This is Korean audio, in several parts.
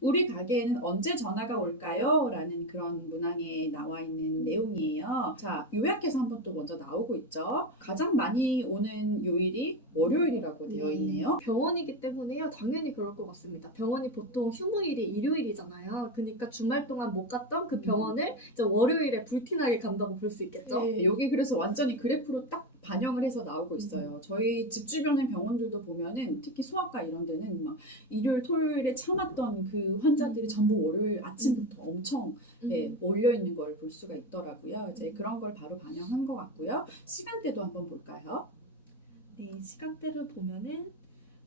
우리 가게에는 언제 전화가 올까요? 라는 그런 문항에 나와 있는 내용이에요. 자, 요약해서 한번 또 먼저 나오고 있죠. 가장 많이 오는 요일이 월요일이라고 되어 있네요. 병원이기 때문에요. 당연히 그럴 것 같습니다. 병원이 보통 휴무일이 일요일이잖아요. 그러니까 주말 동안 못 갔던 그 병원을 이제 월요일에 불티나게 간다고 볼 수 있겠죠. 네, 여기 그래서 완전히 그래프로 딱 반영을 해서 나오고 있어요. 저희 집 주변의 병원들도 보면은 특히 소아과 이런 데는 막 일요일, 토요일에 참았던 그 환자들이 전부 월요일 아침부터 엄청 몰려 있는 걸 볼 수가 있더라고요. 이제 그런 걸 바로 반영한 것 같고요. 시간대도 한번 볼까요? 네, 시간대를 보면은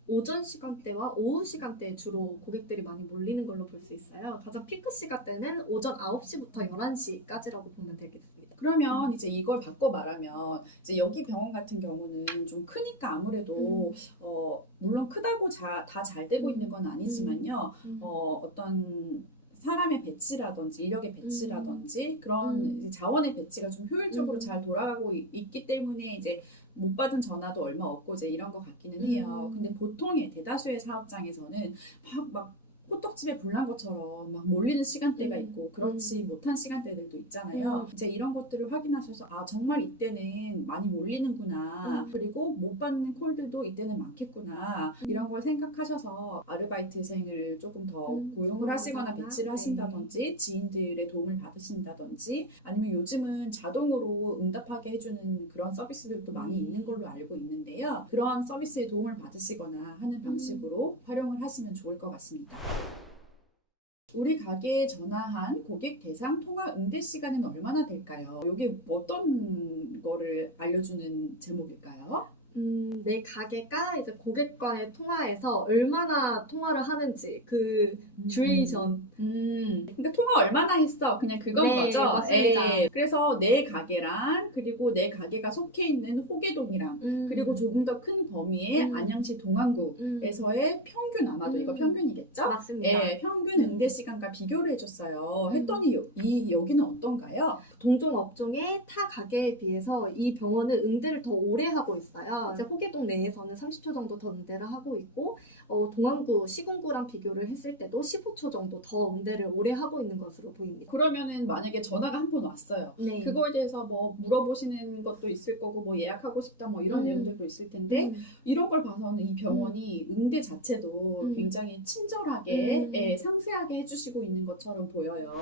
오전 시간대와 오후 시간대에 주로 고객들이 많이 몰리는 걸로 볼 수 있어요. 가장 피크 시간대는 오전 9시부터 11시까지라고 보면 되겠습니다. 그러면 이제 이걸 바꿔 말하면 이제 여기 병원 같은 경우는 좀 크니까 아무래도 물론 크다고 다 잘 되고 있는 건 아니지만요. 어떤 사람의 배치라든지 인력의 배치라든지 그런 이제 자원의 배치가 좀 효율적으로 잘 돌아가고 있기 때문에 이제 못 받은 전화도 얼마 없고 이제 이런 것 같기는 해요. 근데 보통의 대다수의 사업장에서는 막 호떡집에 불난 것처럼 막 몰리는 시간대가 있고 그렇지 못한 시간대들도 있잖아요. 이제 이런 것들을 확인하셔서 아 정말 이때는 많이 몰리는구나. 그리고 못 받는 콜들도 이때는 많겠구나. 이런 걸 생각하셔서 아르바이트생을 조금 더 고용을 하시거나 배치를 하신다든지 지인들의 도움을 받으신다든지 아니면 요즘은 자동으로 응답하게 해주는 그런 서비스들도 많이 있는 걸로 알고 있는데요. 그런 서비스에 도움을 받으시거나 하는 방식으로 활용을 하시면 좋을 것 같습니다. 우리 가게에 전화한 고객 대상 통화 응대 시간은 얼마나 될까요? 이게 어떤 거를 알려주는 제목일까요? 내 가게가 이제 고객과의 통화에서 얼마나 통화를 하는지 그 듀레이션. 그러니까 통화 얼마나 했어? 그냥 그건 네, 거죠? 맞습니다. 그래서 내 가게랑 그리고 내 가게가 속해 있는 호계동이랑 그리고 조금 더 큰 범위의 안양시 동안구에서의 평균 아마도 이거 평균이겠죠? 맞습니다. 예, 평균 응대 시간과 비교를 해줬어요. 했더니 여기는 어떤가요? 동종 업종의 타 가게에 비해서 이 병원은 응대를 더 오래 하고 있어요. 이제 호계동 내에서는 30초 정도 더 응대를 하고 있고 동안구, 시군구랑 비교를 했을 때도 15초 정도 더 응대를 오래 하고 있는 것으로 보입니다. 그러면은 만약에 전화가 한 번 왔어요. 네. 그거에 대해서 뭐 물어보시는 것도 있을 거고 뭐 예약하고 싶다 뭐 이런 내용들도 있을 텐데 이런 걸 봐서는 이 병원이 응대 자체도 굉장히 친절하게 상세하게 해주시고 있는 것처럼 보여요.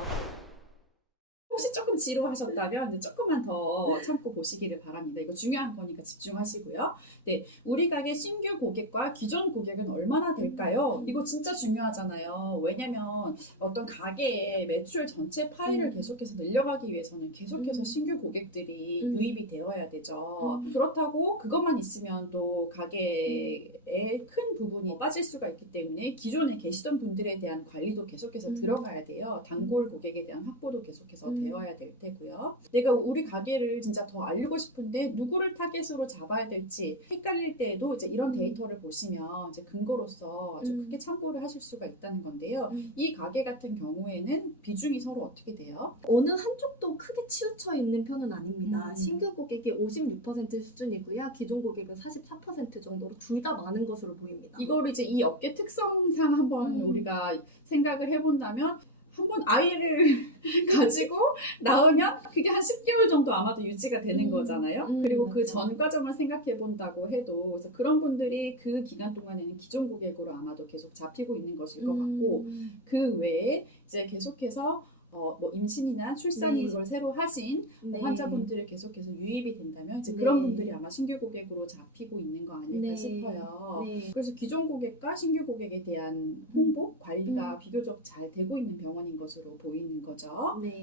혹시 조금 지루하셨다면 조금만 더 참고 보시기를 바랍니다. 이거 중요한 거니까 집중하시고요. 네, 우리 가게 신규 고객과 기존 고객은 얼마나 될까요? 이거 진짜 중요하잖아요. 왜냐면 어떤 가게의 매출 전체 파일을 계속해서 늘려가기 위해서는 계속해서 신규 고객들이 유입이 되어야 되죠. 그렇다고 그것만 있으면 또 가게의 큰 부분이 빠질 수가 있기 때문에 기존에 계시던 분들에 대한 관리도 계속해서 들어가야 돼요. 단골 고객에 대한 확보도 계속해서 되어야 될 테고요. 내가 우리 가게를 진짜 더 알리고 싶은데 누구를 타겟으로 잡아야 될지 헷갈릴 때에도 이제 이런 데이터를 보시면 이제 근거로서 아주 크게 참고를 하실 수가 있다는 건데요. 이 가게 같은 경우에는 비중이 서로 어떻게 돼요? 어느 한쪽도 크게 치우쳐 있는 편은 아닙니다. 신규 고객이 56% 수준이고요. 기존 고객은 44% 정도로 둘 다 많은 것으로 보입니다. 이거를 이제 이 업계 특성상 한번 우리가 생각을 해본다면 한번 아이를 가지고 나오면 그게 한 10개월 정도 아마도 유지가 되는 거잖아요. 그리고 그 전 과정을 생각해 본다고 해도 그래서 그런 분들이 그 기간 동안에는 기존 고객으로 아마도 계속 잡히고 있는 것일 것 같고 그 외에 이제 계속해서 뭐 임신이나 출산인 걸 새로 하신 환자분들이 계속해서 유입이 된다면 이제 그런 분들이 아마 신규 고객으로 잡히고 있는 거 아닐까 싶어요. 그래서 기존 고객과 신규 고객에 대한 홍보, 관리가 비교적 잘 되고 있는 병원인 것으로 보이는 거죠.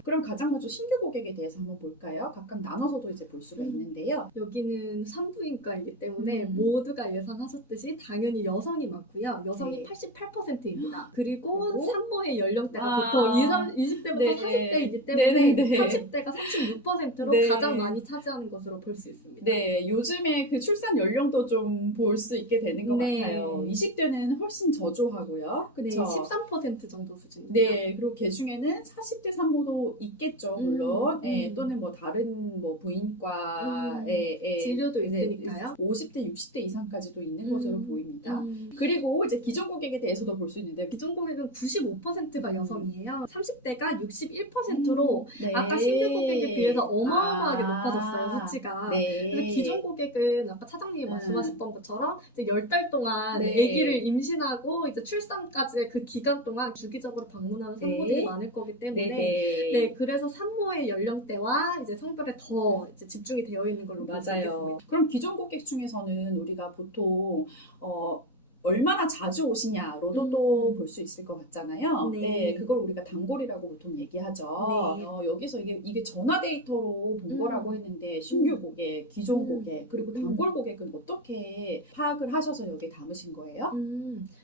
그럼 가장 먼저 신규 고객에 대해서 한번 볼까요? 각각 나눠서도 이제 볼 수가 있는데요. 여기는 산부인과이기 때문에 모두가 예상하셨듯이 당연히 여성이 많고요. 여성이 88%입니다. 그리고 산모의 연령대가 보통 20대부터 40대이기 때문에 30대가 36%로 가장 많이 차지하는 것으로 볼 수 있습니다. 네, 요즘에 그 출산 연령도 좀 볼 수 있게 되는 것 같아요. 20대는 훨씬 저조하고요. 그렇죠? 13% 정도 수준입니다. 네, 그리고 그 중에는 40대 산모도 있겠죠, 물론. 또는 뭐 다른 뭐 부인과의 진료도 있으니까요. 50대, 60대 이상까지도 있는 것으로 보입니다. 그리고 이제 기존 고객에 대해서도 볼 수 있는데 기존 고객은 95%가 여성이에요. 30대가 61%로 네. 아까 신규 고객에 비해서 어마어마하게 높아졌어요, 수치가. 네. 그래서 기존 고객은 아까 차장님이 음. 말씀하셨던 것처럼 이제 10달 동안 네. 아기를 임신하고 이제 출산까지의 그 기간 동안 주기적으로 방문하는 산모들이 네. 많을 거기 때문에 네. 네, 그래서 산모의 연령대와 이제 성별에 더 이제 집중이 되어 있는 걸로 볼 수 맞아요. 있겠습니다. 그럼 기존 고객 중에서는 우리가 보통 얼마나 자주 오시냐로도 또 볼 수 있을 것 같잖아요. 네. 네, 그걸 우리가 단골이라고 보통 얘기하죠. 네. 여기서 이게 전화 데이터로 본 거라고 했는데 신규 고객, 기존 고객, 그리고 단골 고객은 어떻게 파악을 하셔서 여기에 담으신 거예요?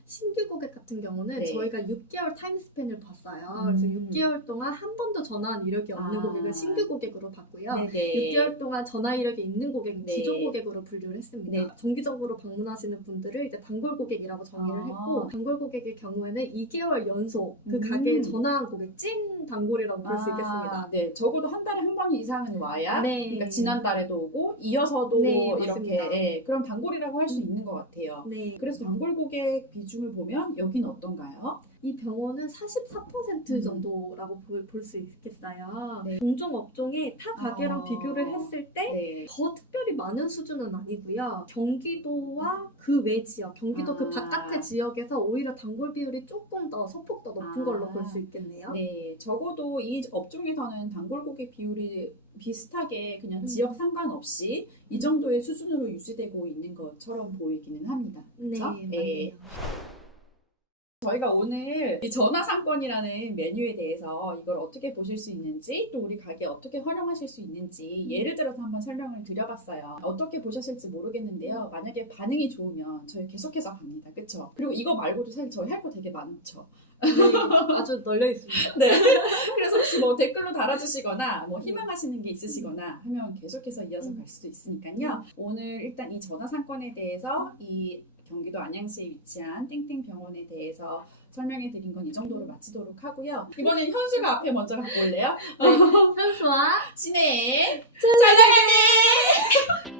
신규 고객 같은 경우는 네. 저희가 6개월 타임 스팬을 봤어요. 그래서 6개월 동안 한 번도 전화한 이력이 없는 아. 고객을 신규 고객으로 봤고요. 네네. 6개월 동안 전화 이력이 있는 고객은 네. 기존 고객으로 분류를 했습니다. 네. 정기적으로 방문하시는 분들을 이제 단골 고객이라고 정의를 아. 했고, 단골 고객의 경우에는 2개월 연속 그 가게에 전화한 고객, 찐 단골이라고 볼 수 있겠습니다. 네, 적어도 한 달에 한 번 이상은 와야. 네. 그러니까 지난달에도 오고 이어서도 네, 이렇게 맞습니다. 그런 단골이라고 할 수 있는 것 같아요. 네. 그래서 단골 고객 비중을 보면 여기는 어떤가요? 이 병원은 44% 정도라고 볼 수 있겠어요. 네. 동종 업종의 타 가게랑 비교를 했을 때 네. 더 특별히 많은 수준은 아니고요. 경기도와 그 외 지역, 경기도 그 바깥의 지역에서 오히려 단골 비율이 조금 더 소폭 더 높은 걸로 볼 수 있겠네요. 네, 적어도 이 업종에서는 단골 고객 비율이 비슷하게 그냥 지역 상관없이 이 정도의 수준으로 유지되고 있는 것처럼 보이기는 합니다. 네, 그쵸? 맞네요. 저희가 오늘 이 전화 상권이라는 메뉴에 대해서 이걸 어떻게 보실 수 있는지 또 우리 가게 어떻게 활용하실 수 있는지 예를 들어서 한번 설명을 드려봤어요. 어떻게 보셨을지 모르겠는데요. 만약에 반응이 좋으면 저희 계속해서 갑니다. 그쵸? 그리고 이거 말고도 사실 저희 할 거 되게 많죠. 네, 아주 널려 있습니다. 네. 그래서 혹시 뭐 댓글로 달아주시거나 뭐 희망하시는 게 있으시거나 하면 계속해서 이어서 갈 수도 있으니까요. 오늘 일단 이 전화 상권에 대해서 이 경기도 안양시에 위치한 땡땡 병원에 대해서 설명해 드린 건 이 정도로 마치도록 하고요. 이번엔 현수가 앞에 먼저 갖고 올래요? 네, 현수와 진해 잘 나가네!